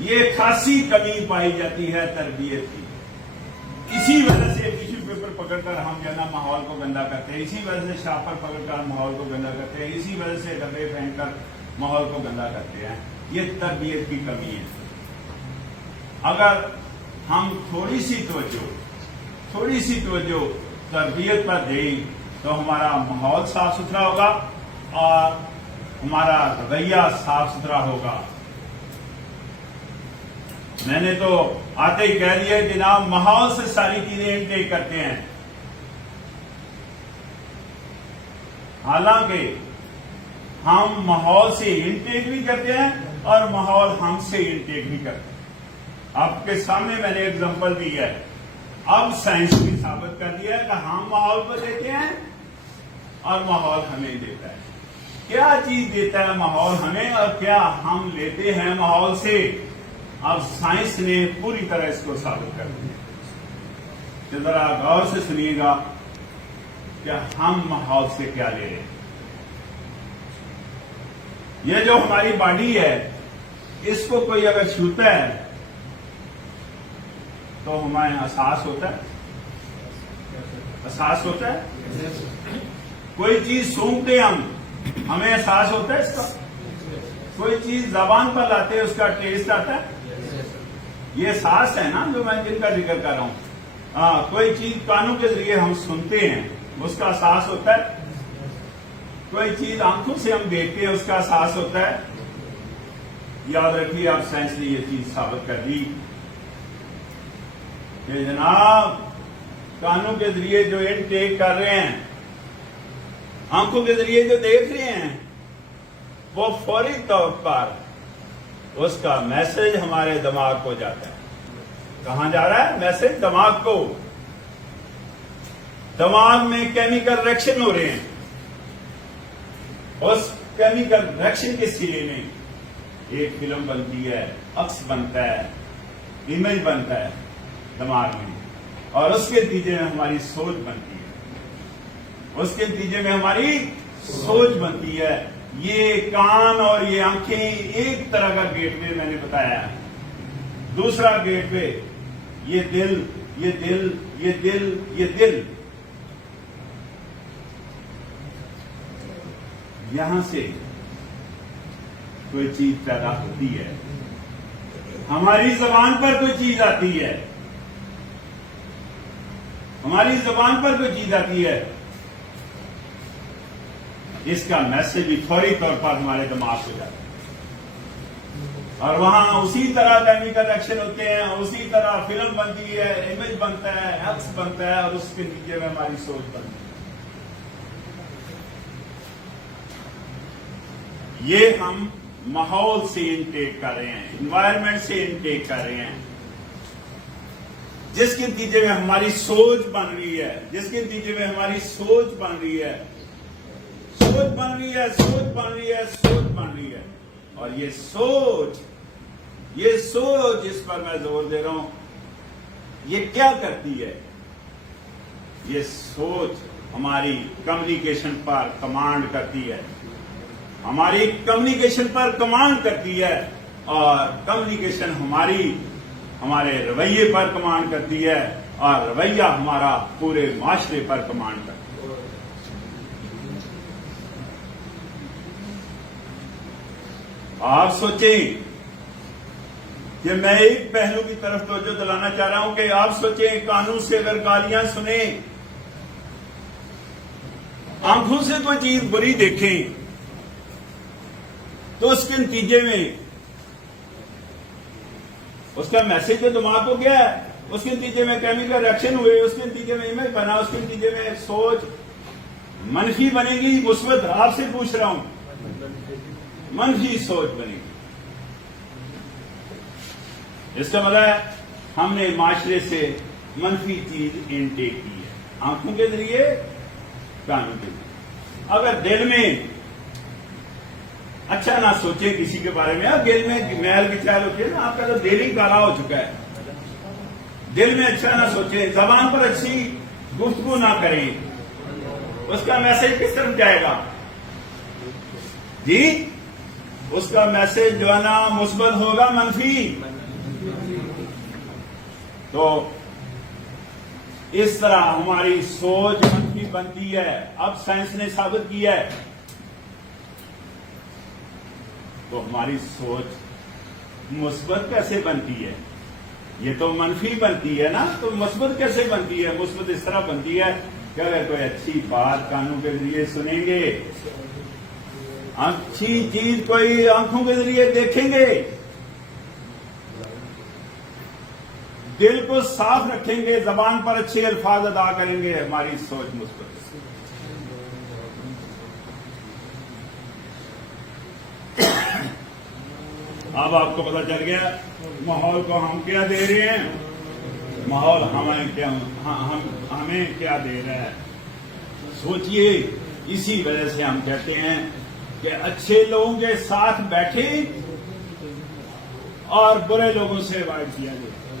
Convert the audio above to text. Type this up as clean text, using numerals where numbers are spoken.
یہ خاصی کمی پائی جاتی ہے تربیت کی. اسی وجہ سے ٹیشو پیپر پکڑ کر ہم جو ہے نا ماحول کو گندا کرتے ہیں, اسی وجہ سے شاپر پکڑ کر ماحول کو گندا کرتے ہیں, اسی وجہ سے ڈبے پھینک کر ماحول کو گندا کرتے ہیں. یہ تربیت کی کمی ہے. اگر ہم تھوڑی سی توجہ تربیت پر دیں تو ہمارا ماحول صاف ستھرا ہوگا اور ہمارا رویہ صاف ستھرا ہوگا. میں نے تو آتے ہی کہہ دیا جناب ماحول سے ساری چیزیں انٹیک کرتے ہیں, حالانکہ ہم ماحول سے انٹیک بھی کرتے ہیں اور ماحول ہم سے انٹیک بھی کرتے ہیں. آپ کے سامنے میں نے ایگزامپل دی ہے. اب سائنس بھی ثابت کر دیا ہے کہ ہم ماحول کو دیتے ہیں اور ماحول ہمیں دیتا ہے. کیا چیز دیتا ہے ماحول ہمیں اور کیا ہم لیتے ہیں ماحول سے, اب سائنس نے پوری طرح اس کو ثابت کر دیا. ذرا غور سے سنیے گا کہ ہم ماحول سے کیا لے رہے ہیں. یہ جو ہماری باڈی ہے اس کو کوئی اگر چھوتا ہے تو ہمیں احساس ہوتا ہے. کوئی چیز سونگتے ہم ہمیں احساس ہوتا ہے اس کا. کوئی چیز زبان پر لاتے ہیں اس کا ٹیسٹ آتا ہے. یہ احساس ہے نا جو میں جن کا ذکر کر رہا ہوں. کوئی چیز کانوں کے ذریعے ہم سنتے ہیں اس کا احساس ہوتا ہے. کوئی چیز آنکھوں سے ہم دیکھتے ہیں اس کا احساس ہوتا ہے. یاد رکھیے آپ سائنس نے یہ چیز ثابت کر دی کہ جناب کانوں کے ذریعے جو انٹیک کر رہے ہیں, آنکھوں کے ذریعے جو دیکھ رہے ہیں, وہ فوری طور پر اس کا میسج ہمارے دماغ کو جاتا ہے. کہاں جا رہا ہے میسج؟ دماغ کو. دماغ میں کیمیکل ریئیکشن ہو رہے ہیں. اس کیمیکل ریئیکشن کے سلے میں ایک فلم بنتی ہے, عکس بنتا ہے, امیج بنتا ہے دماغ میں, اور اس کے نتیجے میں ہماری سوچ بنتی ہے. یہ کان اور یہ آنکھیں ایک طرح کا گیٹ وے میں نے بتایا ہے. دوسرا گیٹ وے یہ دل. یہاں سے کوئی چیز پیدا ہوتی ہے, ہماری زبان پر کوئی چیز آتی ہے, اس کا میسج بھی فوری طور پر ہمارے دماغ کو جاتا ہے, اور وہاں اسی طرح کیمیکل ریئیکشن ہوتے ہیں, اسی طرح فلم بنتی ہے, امیج بنتا ہے, عکس بنتا ہے, اور اس کے نتیجے میں ہماری سوچ بنتی ہے. یہ ہم ماحول سے انٹیک کر رہے ہیں, انوائرمنٹ سے انٹیک کر رہے ہیں, جس کے نتیجے میں ہماری سوچ بن رہی ہے. اور یہ سوچ جس پر میں زور دے رہا ہوں, یہ کیا کرتی ہے؟ یہ سوچ ہماری کمیونیکیشن پر کمانڈ کرتی ہے, اور کمیونیکیشن ہمارے رویے پر کمانڈ کرتی ہے, اور رویہ ہمارا پورے معاشرے پر کمانڈ کرتا ہے. آپ سوچیں کہ میں ایک پہلو کی طرف توجہ دلانا چاہ رہا ہوں کہ آپ سوچیں کانوں سے اگر گالیاں سنیں, آنکھوں سے کوئی چیز بری دیکھیں, تو اس کے نتیجے میں اس کا میسج تو دماغ کو گیا ہے, اس کے نتیجے میں کیمیکل ریئیکشن ہوئے, اس کے نتیجے میں امیج بنا, اس کے نتیجے میں سوچ منفی بنے گی مثبت؟ آپ سے پوچھ رہا ہوں, منفی سوچ بنے گی. اس کا مطلب ہے ہم نے معاشرے سے منفی چیز انٹیک کی ہے, آنکھوں کے ذریعے, کانوں کے ذریعے. اگر دل میں اچھا نہ سوچیں کسی کے بارے میں, اب دل میں میل کی چال ہوتی ہے نا, آپ کا تو دل ہی کالا ہو چکا ہے. دل میں اچھا نہ سوچیں, زبان پر اچھی گفتگو نہ کریں, اس کا میسج کس طرف جائے گا؟ جی اس کا میسج جو ہے نا مثبت ہوگا منفی؟ تو اس طرح ہماری سوچ منفی بنتی ہے. اب سائنس نے ثابت کیا ہے تو ہماری سوچ مثبت کیسے بنتی ہے؟ یہ تو منفی بنتی ہے نا، تو مثبت کیسے بنتی ہے؟ مثبت اس طرح بنتی ہے کہ اگر کوئی اچھی بات کانوں کے ذریعے سنیں گے، اچھی چیز کوئی آنکھوں کے ذریعے دیکھیں گے، دل کو صاف رکھیں گے، زبان پر اچھے الفاظ ادا کریں گے، ہماری سوچ مثبت ہے. اب آپ کو پتہ چل گیا ماحول کو ہم کیا دے رہے ہیں، ماحول ہمیں کیا دے رہا ہے. سوچئے، اسی وجہ سے ہم کہتے ہیں کہ اچھے لوگوں کے ساتھ بیٹھیں اور برے لوگوں سے اوائڈ کیا جائے.